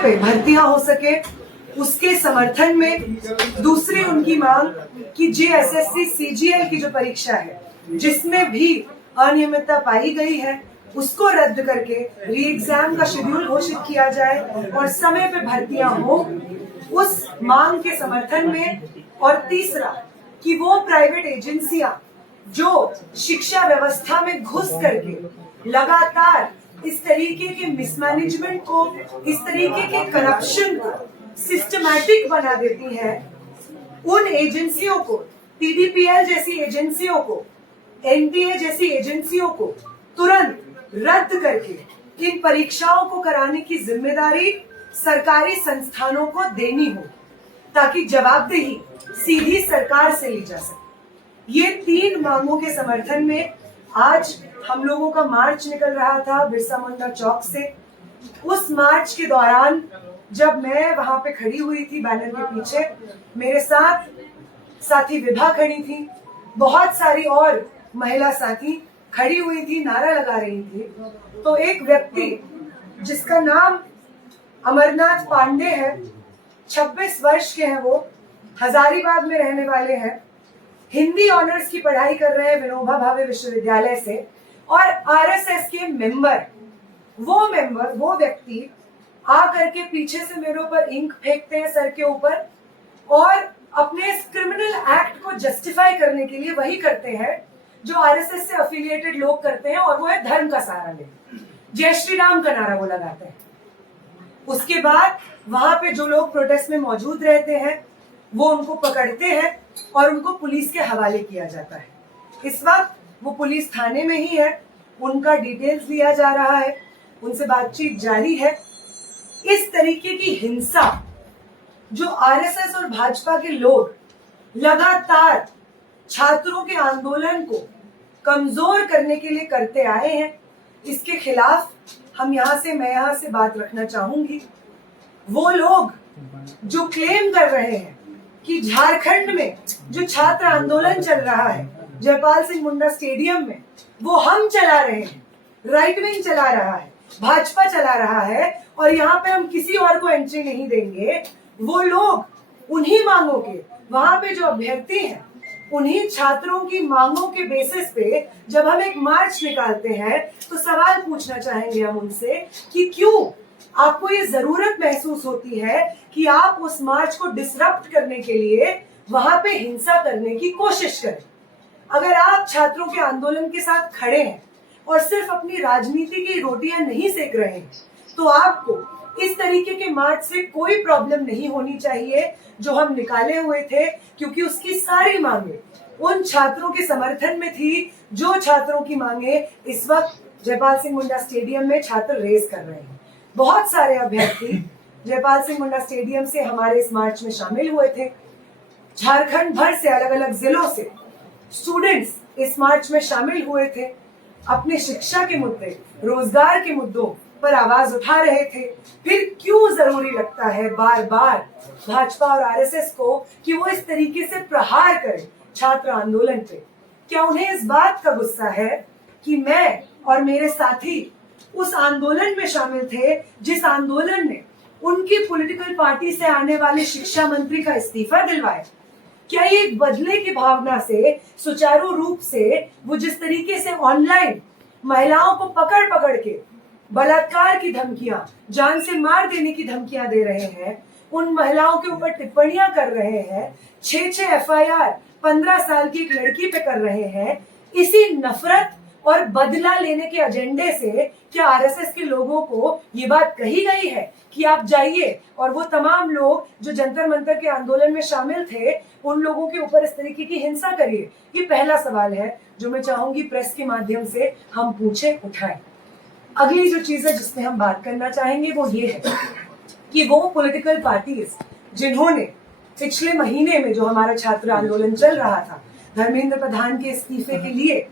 पे भर्तियां हो सके, उसके समर्थन में दूसरी उनकी मांग कि जेएसएससी सीजीएल की जो परीक्षा है जिसमें भी अनियमितता पाई गई है उसको रद्द करके री एग्जाम का शेड्यूल घोषित किया जाए और समय पे भर्तियां हो, उस मांग के समर्थन में। और तीसरा कि वो प्राइवेट एजेंसियां जो शिक्षा व्यवस्था में घुस करके लगातार इस तरीके के मिसमैनेजमेंट को, इस तरीके के करप्शन को सिस्टमैटिक बना देती है, उन एजेंसियों को, पीडीपीएल जैसी एजेंसियों को, एनटीए जैसी एजेंसियों को तुरंत रद्द करके इन परीक्षाओं को कराने की जिम्मेदारी सरकारी संस्थानों को देनी हो ताकि जवाबदेही सीधी सरकार से ली जा सके। ये तीन मांगों के समर्थन में आज हम लोगों का मार्च निकल रहा था बिरसा मुंडा चौक से। उस मार्च के दौरान जब मैं वहां पे खड़ी हुई थी बैनर के पीछे, मेरे साथ साथी विभा खड़ी थी, बहुत सारी और महिला साथी खड़ी हुई थी, नारा लगा रही थी। तो एक व्यक्ति जिसका नाम अमरनाथ पांडे है, 26 वर्ष के हैं, वो हजारीबाग में रहने वाले हैं, हिंदी ऑनर्स की पढ़ाई कर रहे हैं विनोबा भावे विश्वविद्यालय से, और आरएसएस के वो व्यक्ति आ करके पीछे से मेरे ऊपर इंक फेंकते हैं सर के ऊपर और अपने इस क्रिमिनल एक्ट को जस्टिफाई करने के लिए वही करते हैं जो आरएसएस से एफिलिएटेड लोग करते हैं, और वो है धर्म का सहारा ले, जय श्री राम का नारा वो लगाते हैं। उसके बाद वहां पे जो लोग प्रोटेस्ट में मौजूद रहते हैं वो उनको पकड़ते हैं और उनको पुलिस के हवाले किया जाता है। इस वक्त वो पुलिस थाने में ही है, उनका डिटेल्स लिया जा रहा है, उनसे बातचीत जारी है। इस तरीके की हिंसा जो आरएसएस और भाजपा के लोग लगातार छात्रों के आंदोलन को कमजोर करने के लिए करते आए हैं, इसके खिलाफ मैं यहाँ से बात रखना चाहूंगी। वो लोग जो क्लेम कर रहे हैं कि झारखंड में जो छात्र आंदोलन चल रहा है जयपाल सिंह मुंडा स्टेडियम में, वो हम चला रहे हैं, राइट विंग चला रहा है, भाजपा चला रहा है और यहाँ पे हम किसी और को एंट्री नहीं देंगे, वो लोग उन्हीं मांगों के, वहां पे जो अभ्यर्थी हैं उन्हीं छात्रों की मांगों के बेसिस पे जब हम एक मार्च निकालते हैं तो सवाल पूछना चाहेंगे हम उनसे कि क्यों आपको ये जरूरत महसूस होती है कि आप उस मार्च को डिसरप्ट करने के लिए वहां पे हिंसा करने की कोशिश करें। अगर आप छात्रों के आंदोलन के साथ खड़े हैं और सिर्फ अपनी राजनीति की रोटियां नहीं सेक रहे हैं तो आपको इस तरीके के मार्च से कोई प्रॉब्लम नहीं होनी चाहिए जो हम निकाले हुए थे, क्योंकि उसकी सारी मांगे उन छात्रों के समर्थन में थी जो छात्रों की मांगे इस वक्त जयपाल सिंह मुंडा स्टेडियम में छात्र रेस कर रहे हैं। बहुत सारे अभ्यर्थी जयपाल सिंह मुंडा स्टेडियम से हमारे इस मार्च में शामिल हुए थे। झारखंड भर से अलग अलग जिलों से स्टूडेंट्स इस मार्च में शामिल हुए थे, अपने शिक्षा के मुद्दे, रोजगार के मुद्दों पर आवाज उठा रहे थे। फिर क्यों जरूरी लगता है बार बार भाजपा और आरएसएस को कि वो इस तरीके से प्रहार करें छात्र आंदोलन पे? क्या उन्हें इस बात का गुस्सा है कि मैं और मेरे साथी उस आंदोलन में शामिल थे जिस आंदोलन ने उनकी पॉलिटिकल पार्टी से आने वाले शिक्षा मंत्री का इस्तीफा दिलवाया? क्या ये बदले की भावना से सुचारू रूप से वो जिस तरीके से ऑनलाइन महिलाओं को पकड़ पकड़ के बलात्कार की धमकियां, जान से मार देने की धमकियां दे रहे हैं, उन महिलाओं के ऊपर टिप्पणियां कर रहे हैं, 6 एफआईआर 15 साल की एक लड़की पे कर रहे हैं, इसी नफरत और बदला लेने के एजेंडे से क्या आरएसएस के लोगों को ये बात कही गई है कि आप जाइए और वो तमाम लोग जो जंतर मंतर के आंदोलन में शामिल थे उन लोगों के ऊपर इस तरीके की हिंसा करिए? ये पहला सवाल है जो मैं चाहूंगी प्रेस के माध्यम से हम पूछे, उठाएं। अगली जो चीज है जिसमें हम बात करना चाहेंगे वो ये है कि वो पॉलिटिकल पार्टीज जिन्होंने पिछले महीने में जो हमारा छात्र आंदोलन चल रहा था धर्मेंद्र प्रधान के इस्तीफे के लिए,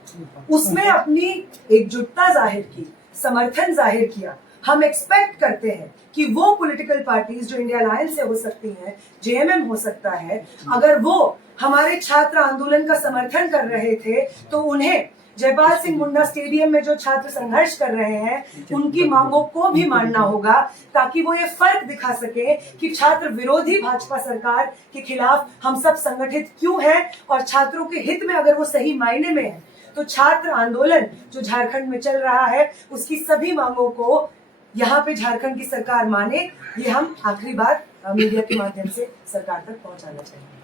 उसमें अपनी एकजुटता जाहिर की, समर्थन जाहिर किया, हम एक्सपेक्ट करते हैं कि वो पॉलिटिकल पार्टीज जो इंडिया अलायंस से हो सकती हैं, जेएमएम हो सकता है, अगर वो हमारे छात्र आंदोलन का समर्थन कर रहे थे तो उन्हें जयपाल सिंह मुंडा स्टेडियम में जो छात्र संघर्ष कर रहे हैं उनकी मांगों को भी मानना होगा, ताकि वो ये फर्क दिखा सके कि छात्र विरोधी भाजपा सरकार के खिलाफ हम सब संगठित क्यों हैं, और छात्रों के हित में अगर वो सही मायने में है तो छात्र आंदोलन जो झारखंड में चल रहा है उसकी सभी मांगों को यहाँ पे झारखंड की सरकार माने। ये हम आखिरी बार मीडिया के माध्यम से सरकार तक पहुंचाना चाहिए।